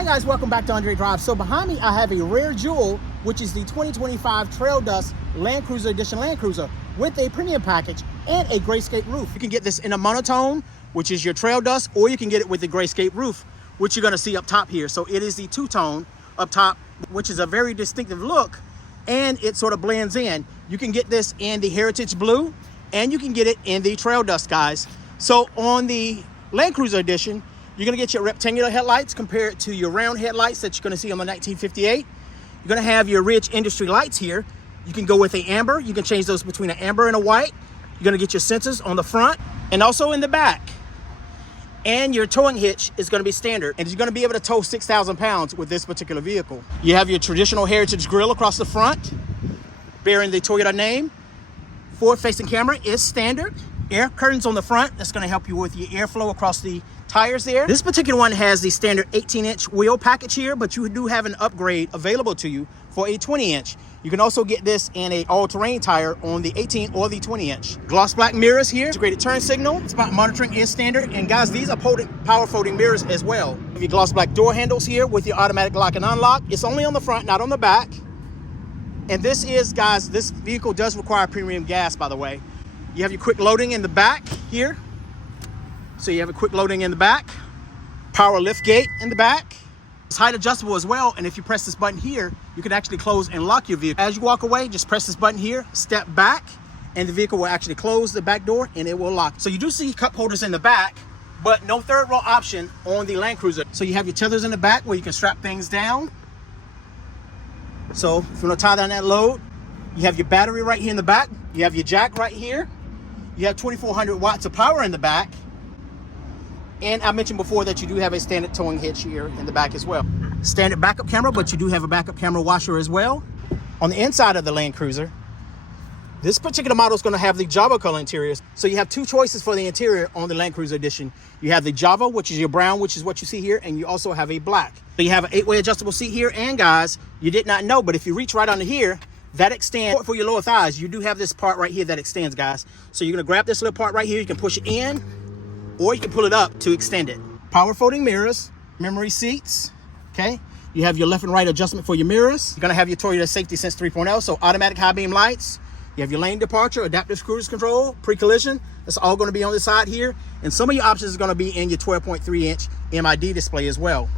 Hi guys, welcome back to Andre Drive. So behind me I have a rare jewel, which is the 2025 Traildust Land Cruiser Edition Land Cruiser with a premium package and a Grayscape roof. You can get this in a monotone, which is your Traildust, or you can get it with the Grayscape roof, which you're going to see up top here. So it is the two-tone up top, which is a very distinctive look, and it sort of blends in. You can get this in the Heritage Blue, and you can get it in the Traildust, guys. So on the Land Cruiser Edition, you're going to get your rectangular headlights compared to your round headlights that you're going to see on the 1958. You're going to have your Ridge Industry lights here. You can go with an amber. You can change those between an amber and a white. You're going to get your sensors on the front and also in the back. And your towing hitch is going to be standard. And you're going to be able to tow 6,000 pounds with this particular vehicle. You have your traditional Heritage grille across the front, bearing the Toyota name. Forward-facing camera is standard. Air curtains on the front. That's going to help you with your airflow across the tires there. This particular one has the standard 18-inch wheel package here, but you do have an upgrade available to you for a 20-inch. You can also get this in a all-terrain tire on the 18 or the 20-inch. Gloss black mirrors here. Integrated turn signal. Spot monitoring is standard. And guys, these are power folding mirrors as well. You have your gloss black door handles here with your automatic lock and unlock. It's only on the front, not on the back. And this is, guys, this vehicle does require premium gas, by the way. You have your quick loading in the back here. So you have a quick loading in the back. Power lift gate in the back. It's height adjustable as well. And if you press this button here, you can actually close and lock your vehicle. As you walk away, just press this button here, step back, and the vehicle will actually close the back door and it will lock. So you do see cup holders in the back, but no third row option on the Land Cruiser. So you have your tethers in the back where you can strap things down. So if you want to tie down that load, you have your battery right here in the back. You have your jack right here. You have 2,400 watts of power in the back. And I mentioned before that you do have a standard towing hitch here in the back as well. Standard backup camera, but you do have a backup camera washer as well. On the inside of the Land Cruiser, this particular model is going to have the Java color interiors. So you have two choices for the interior on the Land Cruiser Edition. You have the Java, which is your brown, which is what you see here, and you also have a black. So you have an 8-way adjustable seat here, and guys, you did not know, but if you reach right under here, that extends for your lower thighs. You do have this part right here that extends, guys. So you're going to grab this little part right here. You can push it in, or you can pull it up to extend it. Power folding mirrors, memory seats, okay? You have your left and right adjustment for your mirrors. You're gonna have your Toyota Safety Sense 3.0, so automatic high beam lights. You have your lane departure, adaptive cruise control, pre-collision. That's all gonna be on the side here. And some of your options are gonna be in your 12.3-inch MID display as well.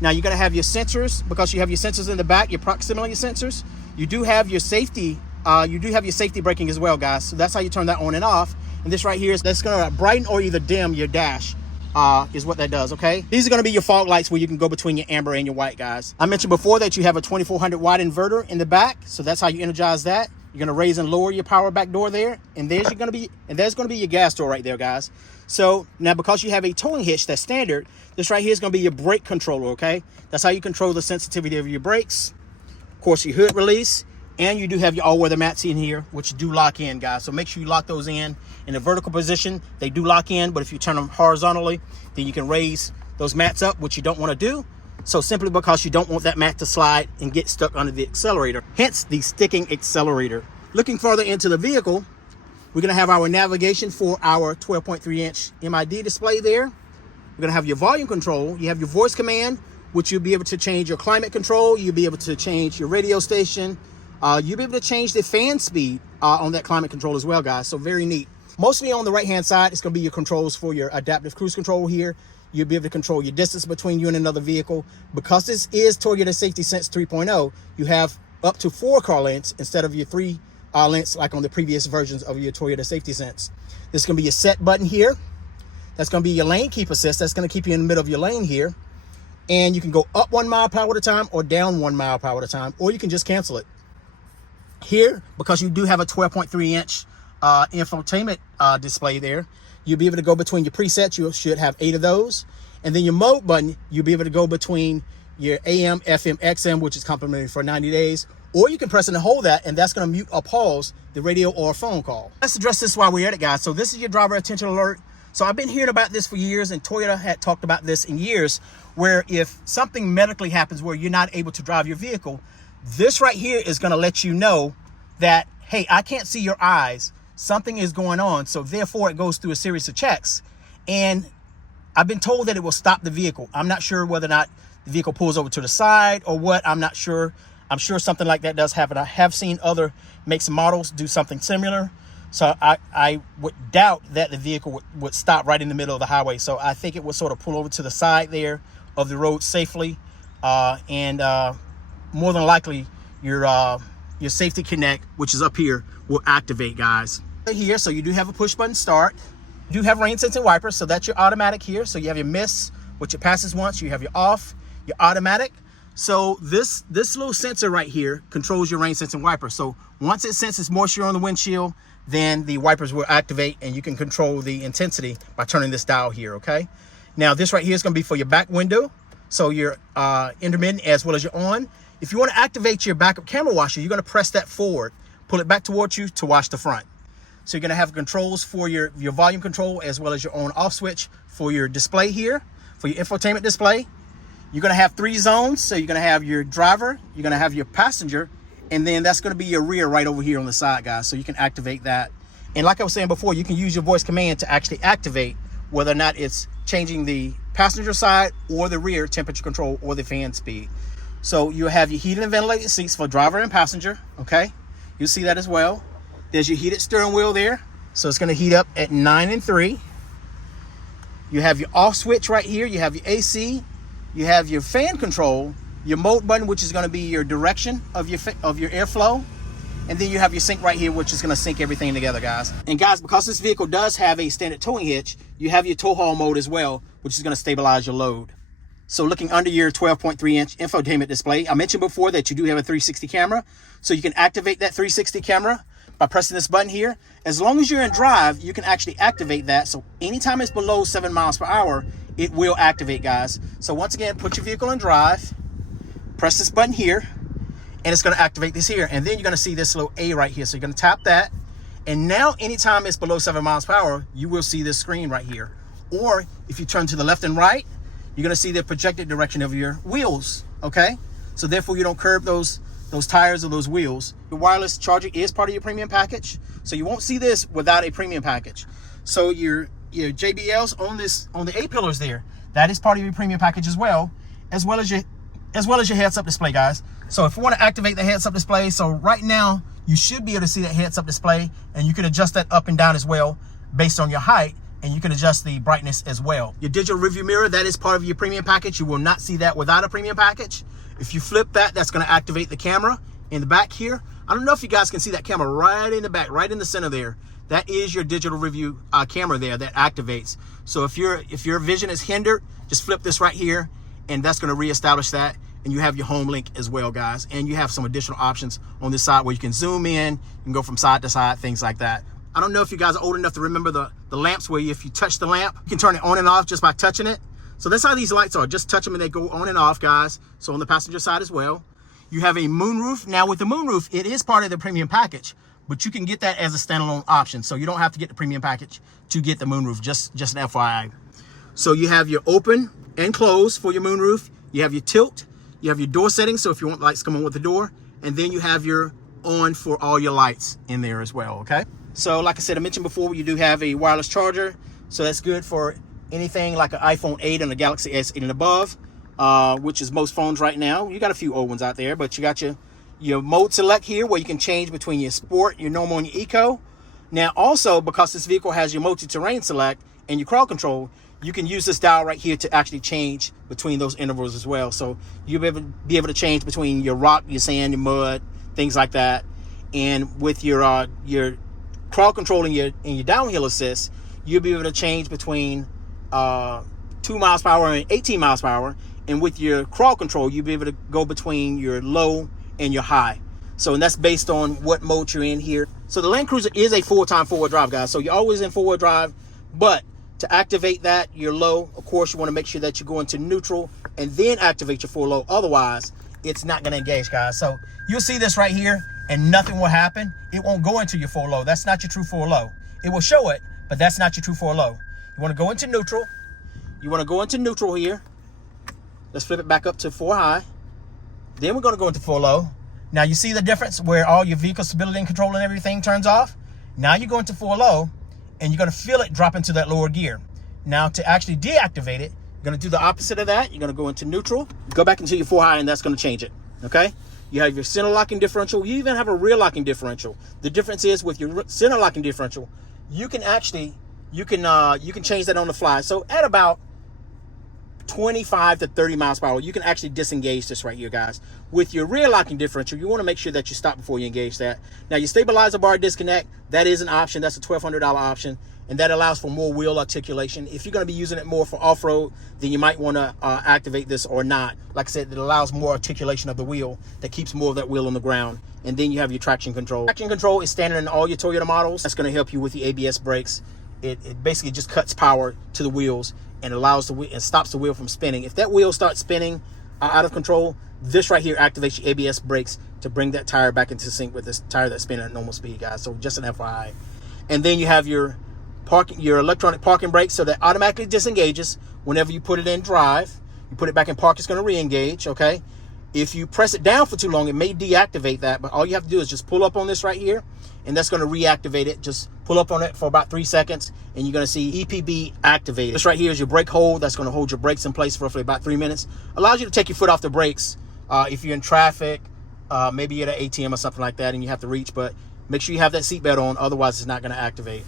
Now you're gonna have your sensors, because you have your sensors in the back, your proximity sensors. You do have your safety, braking as well, guys. So that's how you turn that on and off. And this right here, that's gonna brighten or either dim your dash, is what that does, okay? These are gonna be your fog lights where you can go between your amber and your white, guys. I mentioned before that you have a 2,400 watt inverter in the back, so that's how you energize that. You're gonna raise and lower your power back door there, and there's gonna be your gas door right there, guys. So now because you have a towing hitch that's standard, this right here is gonna be your brake controller, okay? That's how you control the sensitivity of your brakes. Of course, your hood release. And you do have your all-weather mats in here, which do lock in, guys. So make sure you lock those in a vertical position. They do lock in, but if you turn them horizontally, then you can raise those mats up, which you don't want to do. So simply because you don't want that mat to slide and get stuck under the accelerator, hence the sticking accelerator. Looking further into the vehicle, we're going to have our navigation for our 12.3-inch MID display there. We're going to have your volume control. You have your voice command, which you'll be able to change your climate control. You'll be able to change your radio station. You'll be able to change the fan speed on that climate control as well, guys. So very neat. Mostly on the right-hand side, it's going to be your controls for your adaptive cruise control here. You'll be able to control your distance between you and another vehicle. Because this is Toyota Safety Sense 3.0, you have up to 4 car lengths instead of your 3 lengths like on the previous versions of your Toyota Safety Sense. This is going to be your set button here. That's going to be your lane keep assist. That's going to keep you in the middle of your lane here. And you can go up 1 mile per hour at a time or down 1 mile per hour at a time, or you can just cancel it. Here, because you do have a 12.3-inch infotainment display there, you'll be able to go between your presets. You should have 8 of those. And then your mode button, you'll be able to go between your AM, FM, XM, which is complimentary for 90 days. Or you can press and hold that, and that's going to mute or pause the radio or phone call. Let's address this while we're at it, guys. So this is your driver attention alert. So I've been hearing about this for years, and Toyota had talked about this in years, where if something medically happens where you're not able to drive your vehicle, this right here is going to let you know that, hey, I can't see your eyes. Something is going on. So therefore, it goes through a series of checks. And I've been told that it will stop the vehicle. I'm not sure whether or not the vehicle pulls over to the side or what, I'm not sure. I'm sure something like that does happen. I have seen other makes and models do something similar. So I would doubt that the vehicle would stop right in the middle of the highway. So I think it would sort of pull over to the side there of the road safely. And more than likely, your safety connect, which is up here, will activate, guys. Right here, so you do have a push button start. You do have rain sensing wipers, so that's your automatic here. So you have your miss, which it passes once. You have your off, your automatic. So this little sensor right here controls your rain sensing wiper. So once it senses moisture on the windshield, then the wipers will activate and you can control the intensity by turning this dial here, okay? Now this right here is gonna be for your back window. So your intermittent as well as your on. If you wanna activate your backup camera washer, you're gonna press that forward, pull it back towards you to wash the front. So you're gonna have controls for your volume control as well as your on off switch for your display here, for your infotainment display. You're gonna have 3 zones. So you're gonna have your driver, you're gonna have your passenger, and then that's gonna be your rear right over here on the side, guys. So you can activate that. And like I was saying before, you can use your voice command to actually activate whether or not it's changing the passenger side or the rear temperature control or the fan speed. So you have your heated and ventilated seats for driver and passenger, okay? You'll see that as well. There's your heated steering wheel there. So it's gonna heat up at 9 and 3. You have your off switch right here. You have your AC. You have your fan control, your mode button, which is going to be your direction of your airflow. And then you have your sync right here, which is going to sync everything together, guys. And guys, because this vehicle does have a standard towing hitch, you have your tow haul mode as well, which is going to stabilize your load. So looking under your 12.3-inch infotainment display, I mentioned before that you do have a 360 camera. So you can activate that 360 camera by pressing this button here. As long as you're in drive, you can actually activate that. So anytime it's below 7 miles per hour, it will activate, guys. So once again, put your vehicle in drive, press this button here, and it's gonna activate this here. And then you're gonna see this little A right here. So you're gonna tap that. And now anytime it's below 7 miles per hour, you will see this screen right here. Or if you turn to the left and right, you're gonna see the projected direction of your wheels, okay? So therefore you don't curb those tires or those wheels. The wireless charger is part of your premium package. So you won't see this without a premium package. So your JBLs on the A-pillars there, that is part of your premium package as well as your heads-up display, guys. So if you want to activate the heads-up display, so right now you should be able to see that heads-up display, and you can adjust that up and down as well based on your height, and you can adjust the brightness as well. Your digital review mirror, that is part of your premium package. You will not see that without a premium package. If you flip that, that's going to activate the camera in the back here. I don't know if you guys can see that camera right in the back, right in the center there. That is your digital review camera there that activates. So if your vision is hindered, just flip this right here, and that's going to reestablish that. And you have your home link as well, guys. And you have some additional options on this side where you can zoom in, you can go from side to side, things like that. I don't know if you guys are old enough to remember the lamps where if you touch the lamp, you can turn it on and off just by touching it. So that's how these lights are. Just touch them and they go on and off, guys. So on the passenger side as well. You have a moonroof. Now with the moonroof, it is part of the premium package, but you can get that as a standalone option. So you don't have to get the premium package to get the moonroof, just an FYI. So you have your open and close for your moonroof. You have your tilt. You have your door settings, so if you want lights come on with the door. And then you have your on for all your lights in there as well, okay? So like I said, I mentioned before, you do have a wireless charger. So that's good for anything like an iPhone 8 and a Galaxy S8 and above, which is most phones right now. You got a few old ones out there, but you got your mode select here where you can change between your sport, your normal, and your eco. Now also, because this vehicle has your multi-terrain select and your crawl control, you can use this dial right here to actually change between those intervals as well. So you'll be able to change between your rock, your sand, your mud, things like that. And with your crawl control and your downhill assist, you'll be able to change between 2 miles per hour and 18 miles per hour. And with your crawl control, you'll be able to go between your low and your high. So, and that's based on what mode you're in here. So the Land Cruiser is a full-time four-wheel drive, guys. So you're always in four-wheel drive, but to activate that, your low, of course, you want to make sure that you go into neutral and then activate your full low. Otherwise, it's not going to engage, guys. So you'll see this right here and nothing will happen. It won't go into your full low. That's not your true full low. It will show it, but that's not your true full low. You want to go into neutral. You want to go into neutral here. Let's flip it back up to 4 high. Then we're going to go into full low. Now you see the difference where all your vehicle stability and control and everything turns off. Now you go into full low and you're going to feel it drop into that lower gear. Now to actually deactivate it, You're gonna do the opposite of that. You're gonna go into neutral, go back into your 4-high, and that's gonna change it, okay? You have your center locking differential. You even have a rear locking differential. The difference is with your center locking differential, you can actually, you can change that on the fly. So at about 25 to 30 miles per hour, you can actually disengage this right here, guys. With your rear locking differential, you want to make sure that you stop before you engage that. Now, your stabilizer bar disconnect, that is an option. That's a $1,200 option, and that allows for more wheel articulation. If you're going to be using it more for off-road, then you might want to activate this or not. Like I said, it allows more articulation of the wheel that keeps more of that wheel on the ground. And then you have your traction control. Traction control is standard in all your Toyota models. That's going to help you with the ABS brakes. It basically just cuts power to the wheels and allows the wheel and stops the wheel from spinning. If that wheel starts spinning out of control, this right here activates your ABS brakes to bring that tire back into sync with this tire that's spinning at normal speed, guys. So just an FYI. And then you have your electronic parking brake, so that automatically disengages whenever you put it in drive. You put it back in park, it's going to re-engage, okay? If you press it down for too long, it may deactivate that, but all you have to do is just pull up on this right here, and that's going to reactivate it. Just pull up on it for about 3 seconds, and you're going to see EPB activated. This right here is your brake hold. That's going to hold your brakes in place for roughly about 3 minutes. Allows you to take your foot off the brakes if you're in traffic, maybe at an ATM or something like that, and you have to reach, but make sure you have that seatbelt on, otherwise it's not going to activate.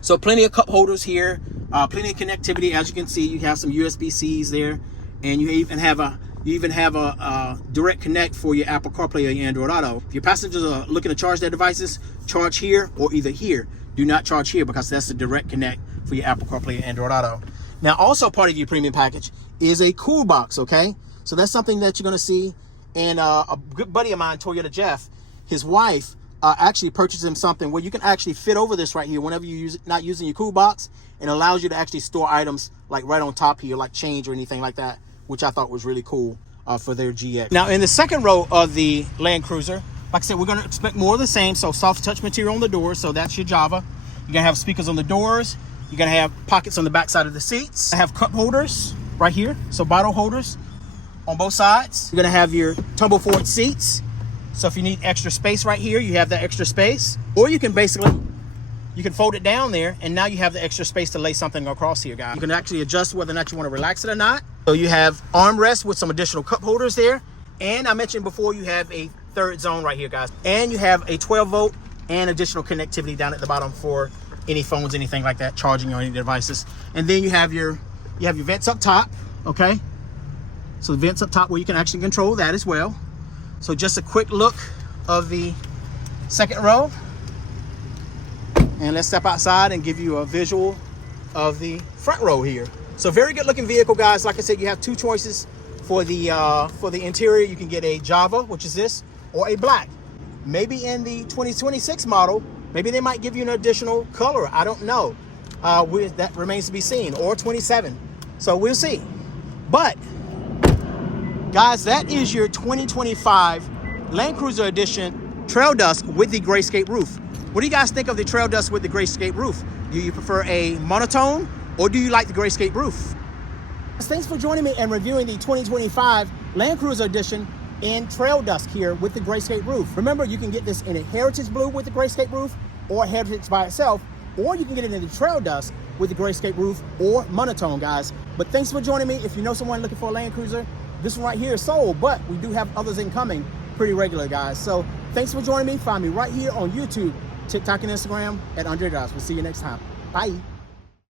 So plenty of cup holders here, plenty of connectivity. As you can see, you have some USB-Cs there, and you even have a direct connect for your Apple CarPlay or your Android Auto. If your passengers are looking to charge their devices, charge here or either here. Do not charge here because that's the direct connect for your Apple CarPlay or Android Auto. Now, also part of your premium package is a cool box, okay? So that's something that you're gonna see. And a good buddy of mine, Toyota Jeff, his wife actually purchased him something where you can actually fit over this right here whenever you use not using your cool box, and allows you to actually store items like right on top here, like change or anything like that, which I thought was really cool for their GX. Now, in the second row of the Land Cruiser, like I said, we're going to expect more of the same. So soft touch material on the doors, so that's your Java. You're going to have speakers on the doors. You're going to have pockets on the back side of the seats. I have cup holders right here, so bottle holders on both sides. You're going to have your tumble forward seats. So if you need extra space right here, you have that extra space. Or you can fold it down there, and now you have the extra space to lay something across here, guys. You can actually adjust whether or not you want to relax it or not. So you have armrests with some additional cup holders there. And I mentioned before, you have a third zone right here, guys. And you have a 12-volt and additional connectivity down at the bottom for any phones, anything like that, charging on any devices. And then you have your vents up top, okay? So the vents up top where you can actually control that as well. So just a quick look of the second row. And let's step outside and give you a visual of the front row here. So very good looking vehicle, guys. Like I said, you have two choices for the interior. You can get a Java, which is this, or a black. Maybe in the 2026 model, maybe they might give you an additional color. I don't know. That remains to be seen. Or 27. So we'll see. But guys, that is your 2025 Land Cruiser Edition Traildust with the Grayscape Roof. What do you guys think of the Traildust with the Grayscape Roof? Do you prefer a monotone, or do you like the Grayscape Roof? Thanks for joining me and reviewing the 2025 Land Cruiser Edition in Traildust here with the Grayscape Roof. Remember, you can get this in a Heritage Blue with the Grayscape Roof, or Heritage by itself, or you can get it in the Traildust with the Grayscape Roof or monotone, guys. But thanks for joining me. If you know someone looking for a Land Cruiser, this one right here is sold, but we do have others incoming pretty regular, guys. So thanks for joining me. Find me right here on YouTube, TikTok, and Instagram at Andre Guys. We'll see you next time. Bye.